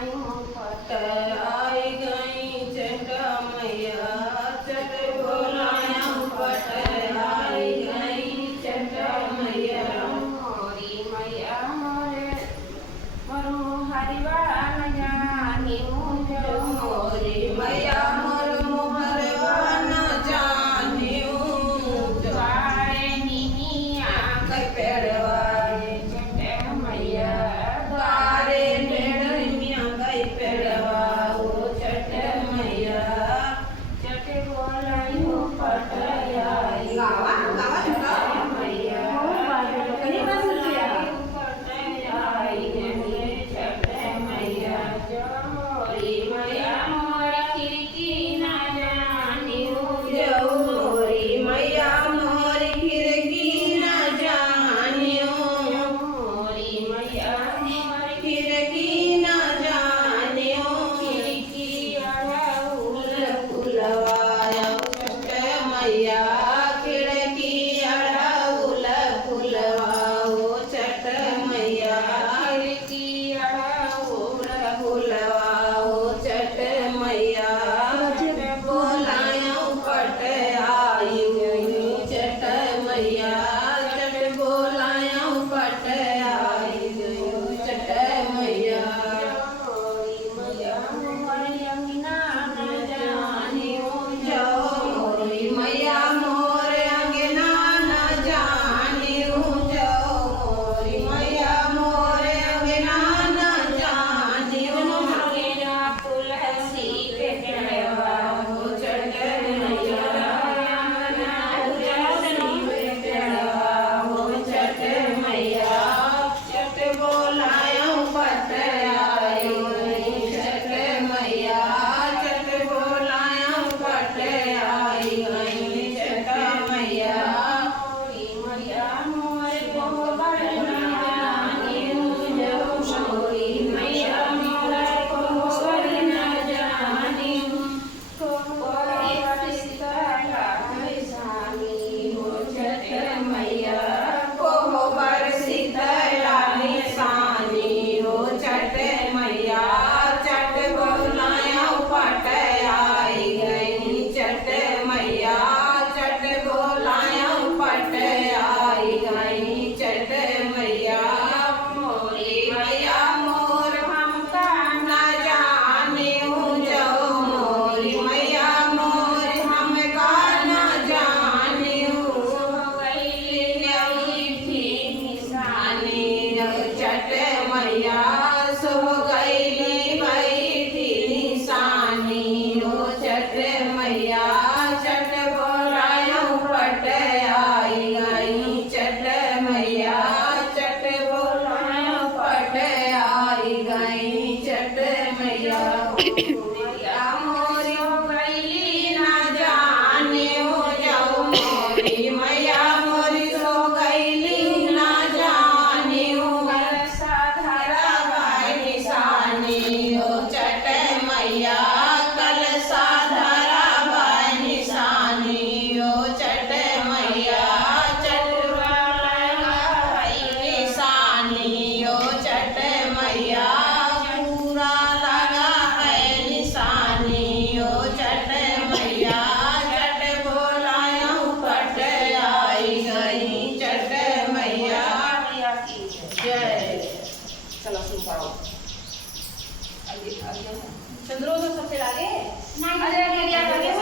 आई गई चट मैया चट बोलाया पट आई गई चट मैया मोरी मैया मोरे मरु हरिवान जानी जो मोरी मैया मोर मोहरवा न जानियो द्वारे निनिया कई पेड़वा चट मैया द्वारे पेड़िया कई पेड़वा ओ चट मैया चट बोलायो पट आई गावा गावा चटा मैया कहीं बस किया पट आई चट मैया जो मोरी मैया मोरी खिड़की ना जानी जो मोरी मैया मोर खिड़की न जानियो मोरी मैया मोरी खिड़की न जानियो खिड़की अड़ाउल फुलवाया चट मैया खिड़की अड़ाउल फुलवाओ चट मैया खिड़की अड़ाउल फुलवाओ चट मैया बोलायो पट आयु चट मैया चट बोलायो पट आयु चट मैया मोरी मैया मोरी अंगना न जानियो जो मोरी मैया मोर अंगना न जानियो जो मोरी मैया मोर अंगना न जानियो मेरा तुलसी पे चढ़वा ओ चट मैया चट मैया चट बोलायो पट आयो चट मैया चट बोलायो पट आई गई चट मैया मोरी मैया मोरे गोबर न जानियो जो मोरी मैया मोरे गोबर न जानियो कोई सीता स्वामी हो चट मैया कोहबर शीतला निशानी हो चट मैया चट बोलायो पट आई गई चट मैया चट बोलायो पट आई गई चट मैया मोरी मैया मोर हमका न जानियो जो मोरी मैया मोर हमका न जानियो चट मैया सो गईली बैठी निशानी हो चट मैया चट बोलायो पट आई गई चट मैया चट बोलायो पट आई गई चट मैया मैया मोरी गईली ना जानियो जाओ मोरी मैया मोरी सो गईली ना जानियो धरा भाई निशानी हो चट मैया कल साधरा भाई निशानी हो चट मैया चट भाई निशानी हो चट मैया पूरा लगा है निशानी हो चट मैया चट बोलायो पट आई गई चट मैया जय चलो सुन पाओ चंद्रोदय सबसे आगे